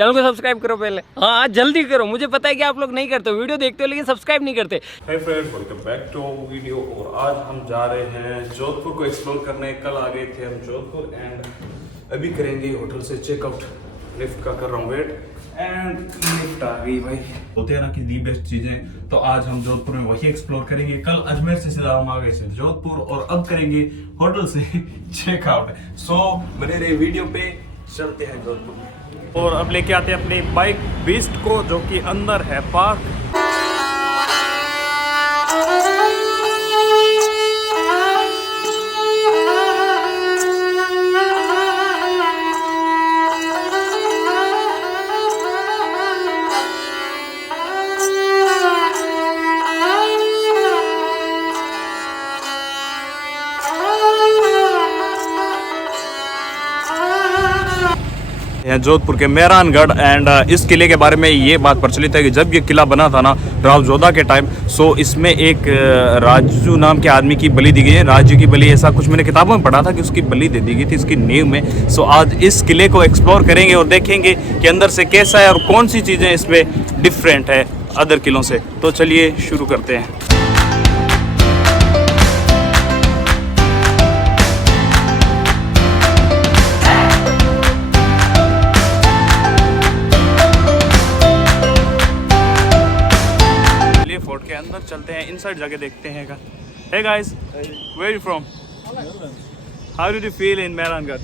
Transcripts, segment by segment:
Channel को subscribe करो पहले। हाँ जल्दी करो, मुझे पता है कि आप लोग नहीं करते हो, वीडियो देखते हो लेकिन सब्सक्राइब नहीं करते। Hi friends, welcome back to video. और आज हम जा रहे हैं जोधपुर को एक्सप्लोर करने। कल आ गए थे हम जोधपुर एंड अभी करेंगे होटल से चेकआउट। लिफ्ट का कर रहा हूँ वेट एंड लिफ्ट आ गई भाई। होते हैं ना कि दी बेस्ट चीजें, तो आज हम जोधपुर में वही एक्सप्लोर करेंगे। कल अजमेर से सीधा हम आ गए थे जोधपुर और अब करेंगे होटल से चेकआउट। सो बने रहे वीडियो पे, चलते हैं जोधपुर में और अब लेके आते हैं अपनी बाइक बीस्ट को, जो कि अंदर है पार्क। जोधपुर के मेहरानगढ़ एंड इस किले के बारे में ये बात प्रचलित है कि जब ये किला बना था ना राव जोधा के टाइम, सो इसमें एक राजू नाम के आदमी की बलि दी गई है। राजू की बलि, ऐसा कुछ मैंने किताबों में पढ़ा था कि उसकी बलि दे दी गई थी इसकी नींव में। सो आज इस किले को एक्सप्लोर करेंगे और देखेंगे कि अंदर से कैसा है और कौन सी चीज़ें इसमें डिफरेंट है अदर किलों से। तो चलिए शुरू करते हैं। फोर्ट के अंदर चलते हैं, इनसाइड जाके देखते हैं का। Hey guys, where are you from? How did you feel in Mehrangarh?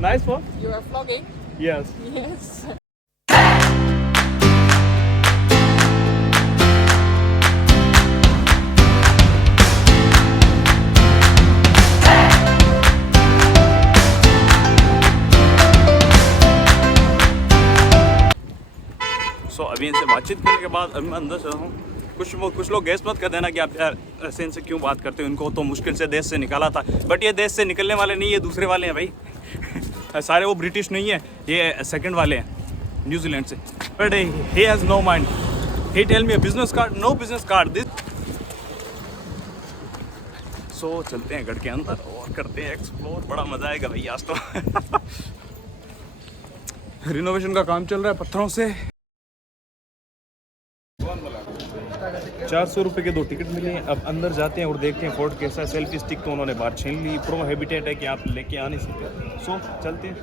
Nice one? You are vlogging? Yes. Yes. So अभी इनसे बातचीत करने के बाद अभी मैं अंदर चला हूँ। कुछ लोग गैस मत कर देना कि आप यार ऐसे इनसे क्यों बात करते हो, इनको तो मुश्किल से देश से निकाला था। बट ये देश से निकलने वाले नहीं, ये दूसरे वाले हैं भाई। सारे वो ब्रिटिश नहीं है, ये सेकंड वाले हैं न्यूजीलैंड से। But he has no mind, he tell me business card, no business card this. So चलते हैं गढ़ के अंदर और करते हैं एक्सप्लोर। बड़ा मज़ा आएगा भाई आज तो। रिनोवेशन का काम चल रहा है पत्थरों से। 400 रुपये के 2 टिकट मिले हैं। अब अंदर जाते हैं और देखते हैं फोर्ट कैसा है। सेल्फी स्टिक तो उन्होंने बाहर छीन ली, प्रो हैबिटेट है कि आप लेके आ नहीं सकते। सो चलते हैं।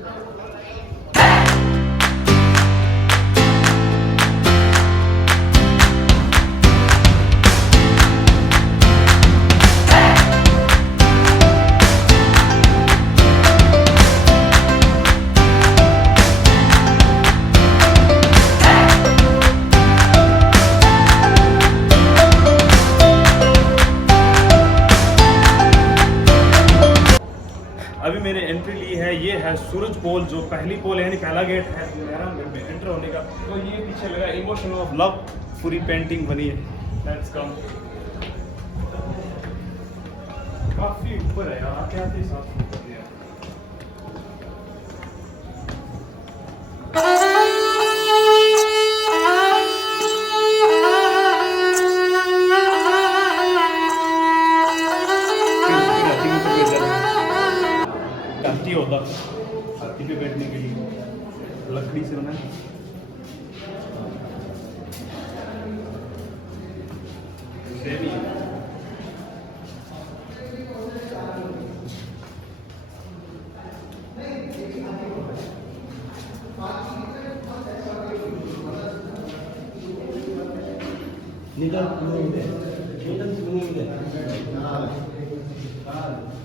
अभी मैंने एंट्री ली है, ये है सूरज पोल, जो पहली पोल है यानी पहला गेट है मेहरानगढ़ में एंटर होने का। तो ये पीछे लगा इमोशन ऑफ लव, पूरी पेंटिंग बनी है। Let's come. काफी ऊपर है यार, आते आते साथ होता हाथी पे बैठने के लिए लकड़ी से बना है।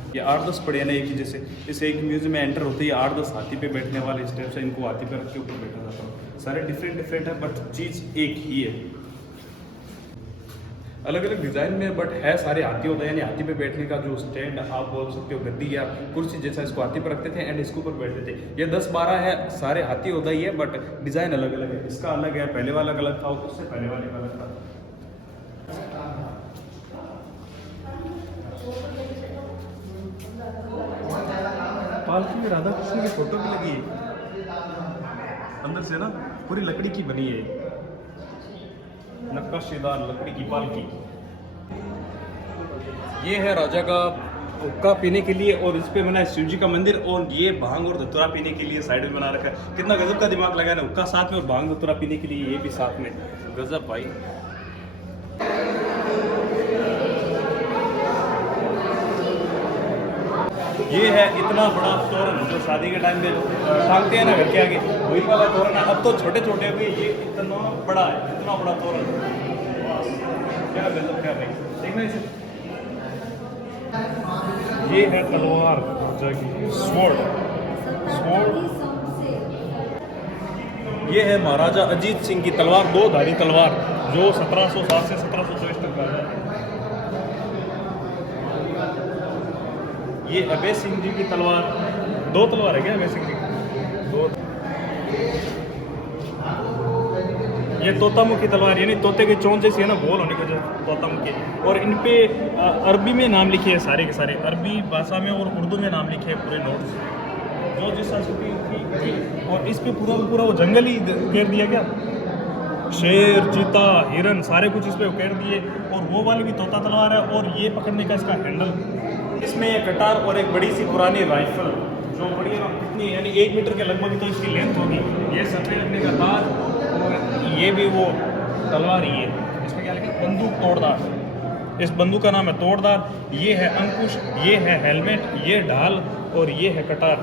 ये 8-10 पड़े ना एक ही जैसे। इस एक म्यूजियम में एंटर होते ही 8-10 हाथी पे बैठने वाले स्टेप्स हैं, इनको हाथी पे रख के ऊपर बैठा जाता है। सारे डिफरेंट है बट चीज़ एक ही है, अलग अलग डिज़ाइन में, बट है सारे हाथी होता है। यानी हाथी पे बैठने का जो स्टैंड आप बोल सकते हो, गद्दी या कुर्सी जैसा, इसको हाथी पर रखते थे एंड इसके ऊपर बैठते थे। ये 10-12 है, सारे हाथी होता ही है बट डिज़ाइन अलग अलग है। इसका अलग है, पहले वाला अलग था, उससे पहले वाले का अलग था। पालकी में राधा कृष्ण की फोटो भी लगी है अंदर से ना, पूरी लकड़ी की बनी है, नक्काशीदार लकड़ी की पालकी। ये है राजा का हुक्का पीने के लिए, और इस पे बना है शिव जी का मंदिर, और ये भांग और धतूरा पीने के लिए साइड में बना रखा है। कितना गजब का दिमाग लगा ना, हुक्का साथ में और भांग धतूरा पीने के लिए ये भी साथ में, गजब भाई। ये है इतना बड़ा तोरण जो शादी के टाइम पे टांगते हैं ना घर के आगे, वही वाला तोरण है। अब तो छोटे छोटे हुए, ये इतना बड़ा है, इतना बड़ा तोरण, क्या गजब क्या भाई, देखना इसे। ये है तलवार स्वॉर्ड, ये है महाराजा अजीत सिंह की तलवार, दो धारी तलवार, जो 1707 से 1724 तक राजा है। ये अभय सिंह जी की तलवार, दो तलवार है क्या अभय सिंह जी की? दो। ये तोतामुखी तलवार, यानी तोते के चोंच जैसी है ना, गोल होने की वजह तोतामुखी। और इन पे अरबी में नाम लिखे हैं सारे के सारे, अरबी भाषा में और उर्दू में नाम लिखे हैं पूरे नोट्स, जो जिस संस्कृति की। और इस पे पूरा पूरा वो जंगल ही घेर दिया गया, शेर, चीता, हिरन, सारे कुछ इस पे घेर दिए। और वो वाली भी तोता तलवार है, और ये पकड़ने का इसका हैंडल, इसमें एक कटार और एक बड़ी सी पुरानी राइफल, जो बड़ी है कितनी, यानी 1 मीटर के लगभग तो इसकी लेंथ होगी। ये सफेद लगने का ताज, और ये भी वो तलवार ही है। इसमें क्या लिखा है? बंदूक तोड़दार। इस बंदूक का नाम है तोड़दार। ये है अंकुश, ये है हेलमेट, ये ढाल, और ये है कटार,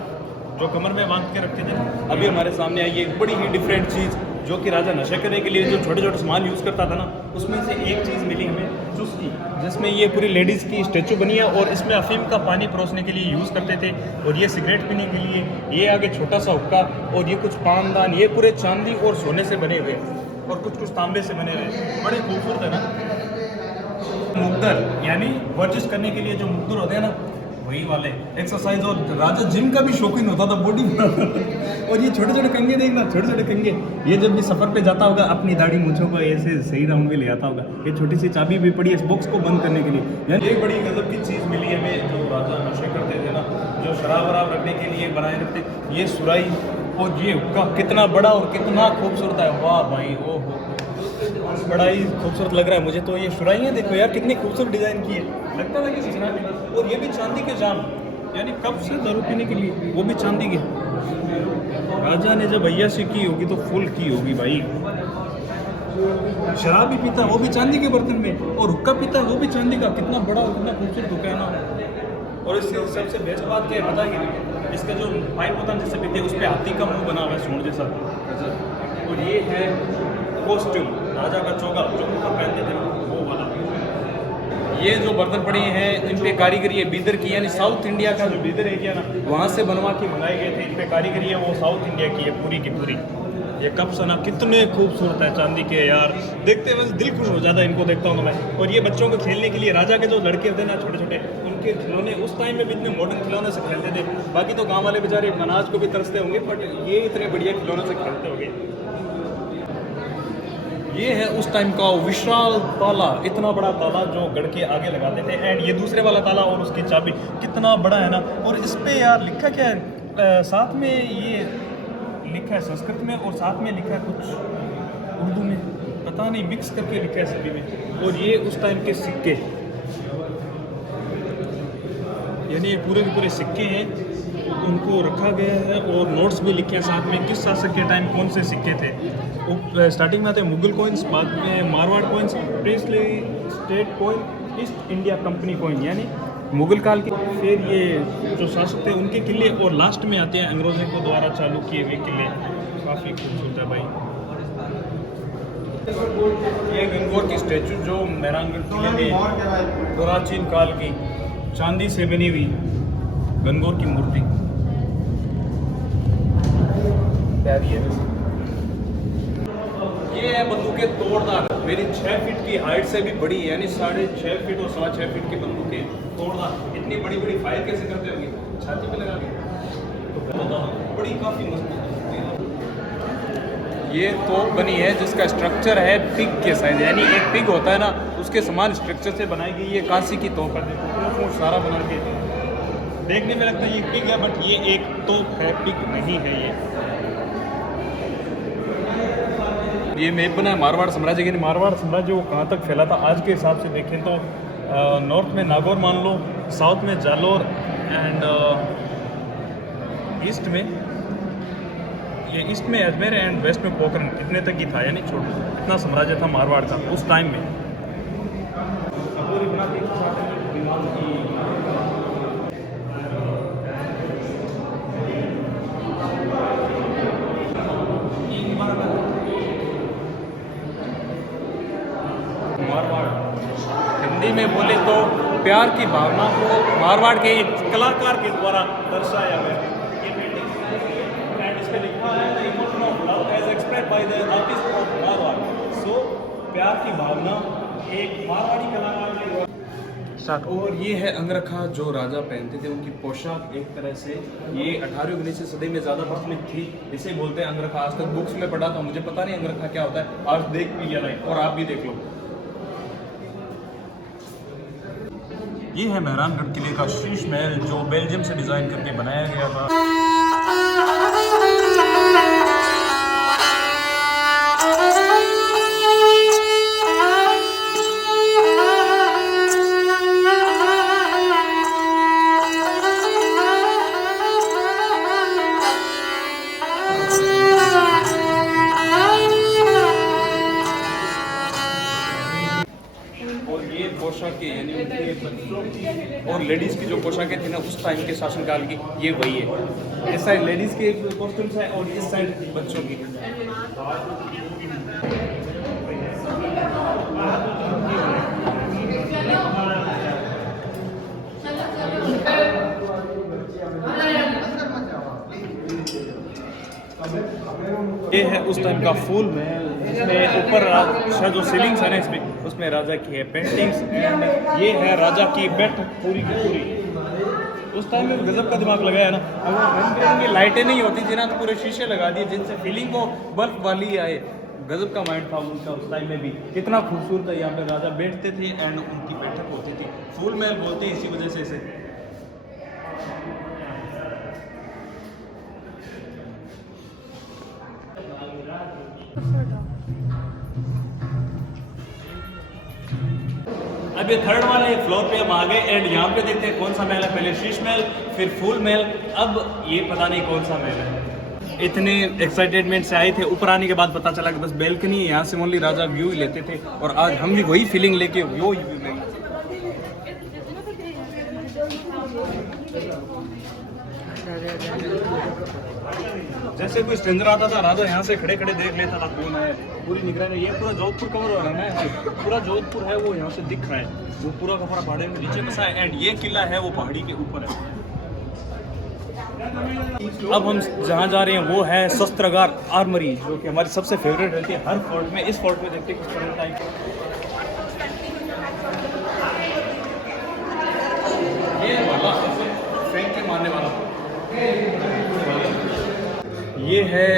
जो कमर में बांध के रखते थे। अभी हमारे सामने आई एक बड़ी ही डिफरेंट चीज़, जो कि राजा नशे करने के लिए जो छोटे छोटे सामान यूज़ करता था ना, उसमें से एक चीज़ मिली हमें, चुस्की, जिसमें ये पूरी लेडीज़ की स्टैचू बनी है, और इसमें अफीम का पानी परोसने के लिए यूज़ करते थे, और ये सिगरेट पीने के लिए। ये आगे छोटा सा हुक्का, और ये कुछ पानदान, ये पूरे चांदी और सोने से बने हुए, और कुछ कुछ तांबे से बने हुए, बड़े खूबसूरत है ना। मुद्दर, यानी वर्जिश करने के लिए जो मुद्दर होते हैं ना, वही वाले एक्सरसाइज। और राजा जिम का भी शौकीन होता था, बॉडी बनाना। और ये छोटे छोटे कंगे देखना, छोटे छोटे कंगे, ये जब भी सफर पे जाता होगा अपनी दाढ़ी मूंछों को ऐसे सही राउंड में ले आता होगा। ये छोटी सी चाबी भी पड़ी है इस बॉक्स को बंद करने के लिए। यानी ये बड़ी गजब की चीज़ मिली है हमें, जो राजा नशे करते थे ना, जो शराब वराब रखने के लिए बनाए रखते, ये सुराई, और ये हुक्का कितना बड़ा और कितना खूबसूरत है। वाह भाई, ओ हो, बड़ा ही खूबसूरत लग रहा है मुझे तो। ये सुराइयाँ देखो यार, कितनी खूबसूरत डिज़ाइन की है, लगता है कि शराब। और ये भी चांदी के जाम, यानी कप से दारू पीने के लिए, वो भी चांदी के। राजा ने जब अय्याशी की होगी तो फुल की होगी भाई। शराब भी पीता है वो भी चांदी के बर्तन में, और हुक्का पीता है वो भी चांदी का। कितना बड़ा और कितना खूबसूरत हुक्का है ना। और इससे सबसे बेस्ट बात क्या है पता है, इसका जो पाइप होता है जिससे पीते हैं, उस पर हाथी का मुंह बना हुआ है सूंड जैसा। और ये है कॉस्ट्यूम, राजा का चोगा जो ऊपर पहनते थे वो वाला। ये जो बर्तन पड़े हैं इन पे कारीगरी है बीदर की, यानी साउथ इंडिया का जो बीदर एरिया ना, वहाँ से बनवा के मंगाए गए थे। इन पे कारीगरी है वो साउथ इंडिया की है पूरी की पूरी। ये कप्स है ना, कितने खूबसूरत है चांदी के यार, देखते बस दिल खुश हो जाता है इनको देखता हूँ मैं। और ये बच्चों को खेलने के लिए, राजा के जो लड़के होते हैं ना छोटे छोटे, उनके खिलौने उस टाइम में भी इतने मॉडर्न खिलौने से खेलते थे। बाकी तो गाँव वाले बेचारे अनाज को भी तरसते होंगे, बट ये इतने बढ़िया खिलौनों से खेलते होंगे। ये है उस टाइम का विशाल ताला, इतना बड़ा ताला जो गढ़ के आगे लगाते थे। एंड ये दूसरे वाला ताला और उसकी चाबी कितना बड़ा है ना। और इस पे यार लिखा क्या है, साथ में ये लिखा है संस्कृत में, और साथ में लिखा है कुछ उर्दू में, पता नहीं मिक्स करके लिखा है सभी में। और ये उस टाइम के सिक्के, यानी ये पूरे के पूरे सिक्के हैं, उनको रखा गया है। और नोट्स भी लिखे हैं साथ में, किस शासक के टाइम कौन से सिक्के थे। स्टार्टिंग में आते हैं मुगल कॉइन्स, बाद में Marwar coins, princely state coin, east India company coin, यानी मुगल काल के। फिर ये जो शासक थे उनके किले, और लास्ट में आते हैं अंग्रेजों को द्वारा चालू किए हुए किले। काफ़ी खूबसूरत है भाई। ये गंगौर की स्टैचू जो मेहरानगढ़ किले में प्राचीन काल की चांदी से बनी हुई गंगौर की मूर्ति प्यारी है। ये है बंदूकें तोड़दार, मेरी 6 फीट की हाइट से भी बड़ी है, यानी 6.5 फीट और 6.25 फीट की बंदूकें तोड़दार। इतनी बड़ी बड़ी फायर कैसे करते होंगे, छाती पे लगा के, तो बड़ी काफ़ी मजबूत। ये तोप बनी है जिसका स्ट्रक्चर है पिग के साइज, यानी एक पिग होता है ना उसके समान स्ट्रक्चर से बनाई गई। ये कांसी की तोप है, सारा बना के देखने में लगता है ये पिग है, बट ये एक तोप है, पिग नहीं है। ये मैप बना है मारवाड़ साम्राज्य के। मारवाड़ साम्राज्य वो कहाँ तक फैला था आज के हिसाब से देखें तो नॉर्थ में नागौर मान लो, साउथ में जालोर एंड ईस्ट में अजमेर एंड वेस्ट में पोखरन, इतने तक ही था, यानी छोटा इतना साम्राज्य था मारवाड़ का उस टाइम में। मारवाड़ हिंदी में बोले तो प्यार की भावना को मारवाड़ के एक कलाकार के द्वारा दर्शाया गया। ये पेंटिंग एंड इस पे लिखा है the emotion of love as expressed by the artist of Marwar. So प्यार की भावना एक मारवाड़ी कलाकार के द्वारा। और ये है अंगरखा जो राजा पहनते थे, उनकी पोशाक एक तरह से ये 18वीं 19वीं सदी में ज़्यादा प्रचलित थी, इसे बोलते हैं अंगरखा। आज तक बुक्स में पढ़ा था, मुझे पता नहीं अंगरखा क्या होता है, आज देख भी लिया नहीं और आप भी देख लो। ये है मेहरानगढ़ किले का शीश महल जो बेल्जियम से डिज़ाइन करके बनाया गया था। पोशाकें यानी उनके बच्चों की और लेडीज़ की जो पोशाकें थी ना उस टाइम के शासनकाल की, ये वही है। इस साइड लेडीज़ के कॉस्ट्यूम्स हैं और इस साइड बच्चों की। ये है उस टाइम का फूल महल, इसमें ऊपर जो सीलिंग्स है ना इसमें, उसमें राजा की है पेंटिंग्स एंड ये है राजा की बैठक पूरी की पूरी। उस टाइम में गजब का दिमाग लगाया ना, अगर रंग बिरंगी लाइटें नहीं होती थी ना तो पूरे शीशे लगा दिए जिनसे फीलिंग को बर्फ वाली आए। गजब का माइंड था उनका उस टाइम में भी, कितना खूबसूरत है। यहाँ पे राजा बैठते थे एंड उनकी बैठक होती थी। फूल महल बोलते हैं इसी वजह से इसे। अब ये थर्ड वाले फ्लोर पे हम आ गए एंड यहाँ पे देखते हैं कौन सा महल है। पहले शीश महल, फिर फूल महल, अब ये पता नहीं कौन सा महल है। इतने एक्साइटेडमेंट से आए थे, ऊपर आने के बाद पता चला कि बस बैल्कनी है, यहाँ से ओनली राजा व्यू ही लेते थे और आज हम भी वही फीलिंग लेके वो व्यू लेंगे। जैसे कोई स्ट्रेंजर आता था राजा यहाँ से खड़े खड़े देख लेता था कौन है, पूरी निगरानी। ये पूरा जोधपुर कवर हो रहा है ना, पूरा जोधपुर है वो यहाँ से दिख रहा है, वो पूरा का पूरा पहाड़ी में नीचे बसा है एंड ये किला है वो पहाड़ी के ऊपर है। अब हम जहाँ जा रहे हैं वो है शस्त्रागार आर्मरी, जो कि हमारी सबसे फेवरेट रहती है हर फोर्ट में। इस फोर्ट में देखते हैं किस तरह टाइप ये वाला फेंक के मारने वाला। ये है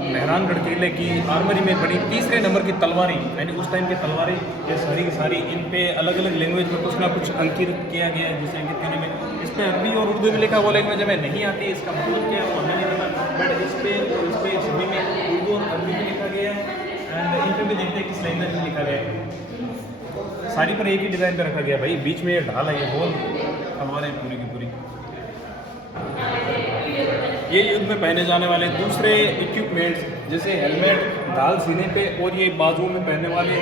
मेहरानगढ़ किले की आर्मरी में बड़ी तीसरे नंबर की तलवारें, यानी उस टाइम की तलवारें ये सारी की सारी। इन पे अलग अलग लैंग्वेज में कुछ ना कुछ अंकित किया गया है, जिसे अंकित करने में इस पे अरबी और उर्दू में लिखा, वो लैंग्वेज हमें नहीं आती, इसका मतलब क्या है वो हमें नहीं पता, बट इस पे सभी में उर्दू और अरबी में लिखा गया है एंड इन पे भी देखते हैं किस लैंग्वेज में लिखा गया है। सारी पर एक ही डिज़ाइन पे रखा गया भाई, बीच में ये ढाल है, ये गोल तलवारें पूरी की पूरी। ये युद्ध में पहने जाने वाले दूसरे इक्विपमेंट्स जैसे हेलमेट, ढाल सीने पे और ये बाजुओं में पहनने वाले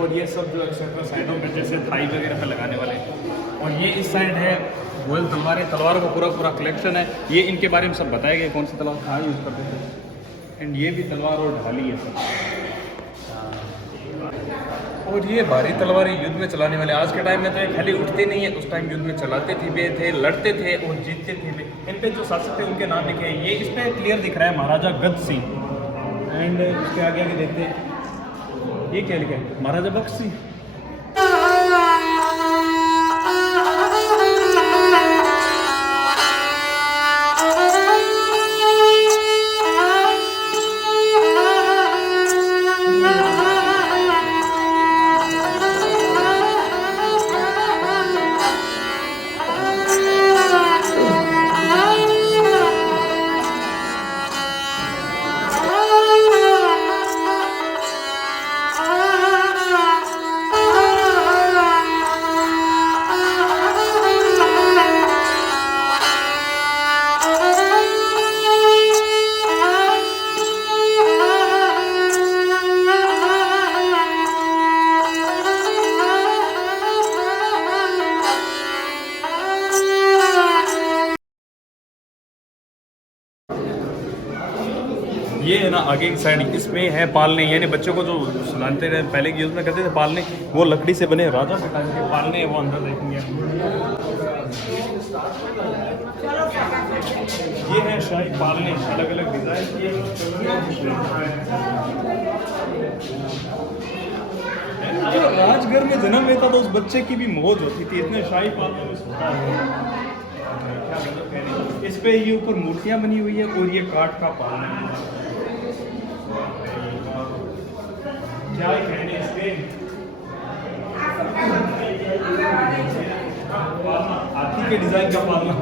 और ये सब जो एक्सेट्रा साइडों पे जैसे थाई वगैरह पे लगाने वाले। और ये इस साइड है गोल तलवारें, तलवारों का पूरा पूरा कलेक्शन है। ये इनके बारे में सब बताया गया कौन सी तलवार कहाँ यूज़ करते थे एंड ये भी तलवार और ढाली है सब। और ये भारी तलवारें युद्ध में चलाने वाले आज के टाइम में तो ये खाली उठते नहीं है, उस टाइम युद्ध में चलाते भी थे, लड़ते थे और जीतते थे भी। इन पे जो शासक थे उनके नाम लिखे हैं, ये इस पे क्लियर दिख रहा है महाराजा गद सिंह एंड उसके आगे आगे देखते हैं ये क्या लिखा है, महाराजा बख्श सिंह। ये है ना आगे की साइड, इसमें है पालने, यानी बच्चों को जो सुलाते रहे पहले के यूज़ में करते थे पालने, वो लकड़ी से बने राजा के टाइम के पालने हैं, वो अंदर देखेंगे। ये है शाही पालने, अलग अलग डिज़ाइन के। जो राजघर में जन्म लेता था उस बच्चे की भी मौज होती थी, इतने शाही पालने में सोता है। इस पे ये ऊपर मूर्तियां बनी हुई है और ये काठ का पालना है। क्या कहने इस पे हाथी के डिजाइन का पालना।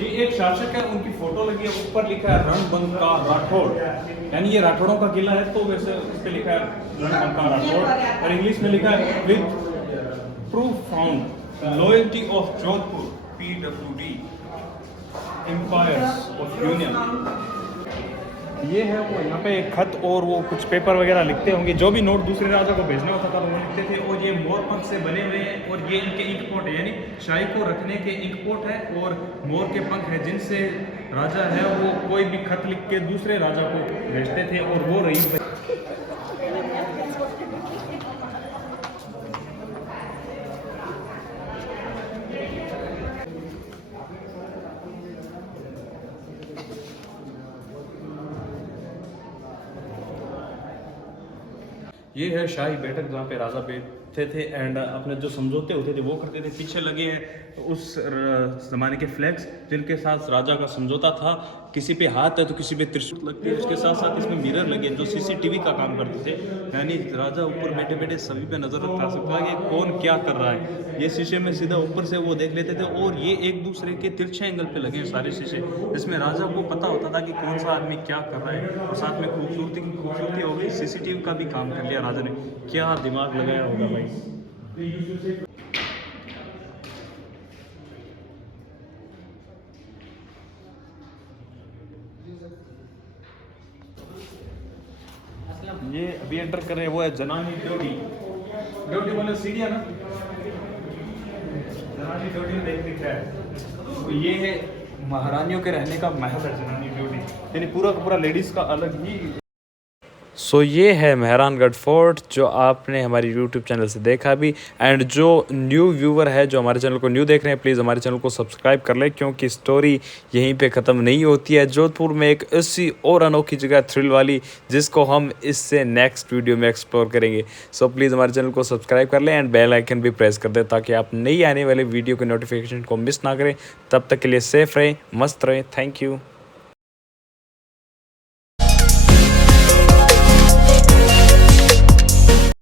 ये एक शासक है, उनकी फोटो लगी है, ऊपर लिखा है रणबंका राठौड़, यानी ये राठौड़ों का किला है, तो वैसे उस पे लिखा है रणबंका राठौड़, और इंग्लिश में लिखा है with proof found loyalty of Jodhpur PWD empires of union. ये है वो यहाँ पे एक खत और वो कुछ पेपर वगैरह लिखते होंगे, जो भी नोट दूसरे राजा को भेजना होता था तो वो लिखते थे। और ये मोर पंख से बने हुए हैं और ये इनके इंक पोट है, यानी शाही को रखने के इंक पोट है और मोर के पंख है, जिनसे राजा है वो कोई भी खत लिख के दूसरे राजा को भेजते थे और वो रही। ये है शाही बैठक जहाँ पे राजा बैठते थे एंड अपने जो समझौते होते थे वो करते थे। पीछे लगे हैं उस ज़माने के फ्लैग्स जिनके साथ राजा का समझौता था। किसी पे हाथ है तो किसी पे त्रिशूल लगती है। उसके साथ साथ इसमें मिरर लगे जो CCTV का काम करते थे, यानी राजा ऊपर बैठे बैठे सभी पे नज़र रखा सकता है कि कौन क्या कर रहा है। ये शीशे में सीधा ऊपर से वो देख लेते थे और ये एक दूसरे के तिरछे एंगल पे लगे सारे शीशे, जिसमें राजा को पता होता था कि कौन सा आदमी क्या कर रहा है। और साथ में खूबसूरती की खूबसूरती हो गई, CCTV का भी काम कर लिया राजा ने। क्या दिमाग लगाया होगा भाई। ये अभी एंटर कर रहे हैं वो है जनानी ड्योढ़ी। ड्योढ़ी बोले सीढ़ियाँ ना, जनानी ड्योढ़ी में देख रहा है तो ये है महारानियों के रहने का महल है जनानी ड्योढ़ी, यानी पूरा का पूरा लेडीज़ का अलग ही। सो ये है मेहरानगढ़ फोर्ट जो आपने हमारी यूट्यूब चैनल से देखा भी। एंड जो न्यू व्यूवर है जो हमारे चैनल को न्यू देख रहे हैं, प्लीज़ हमारे चैनल को सब्सक्राइब कर लें, क्योंकि स्टोरी यहीं पे ख़त्म नहीं होती है। जोधपुर में एक ऐसी और अनोखी जगह थ्रिल वाली, जिसको हम इससे नेक्स्ट वीडियो में एक्सप्लोर करेंगे। सो प्लीज़ हमारे चैनल को सब्सक्राइब कर लें एंड बेल आइकन भी प्रेस कर दें, ताकि आप नई आने वाले वीडियो के नोटिफिकेशन को मिस ना करें। तब तक के लिए सेफ़ रहें, मस्त रहें। Thank you.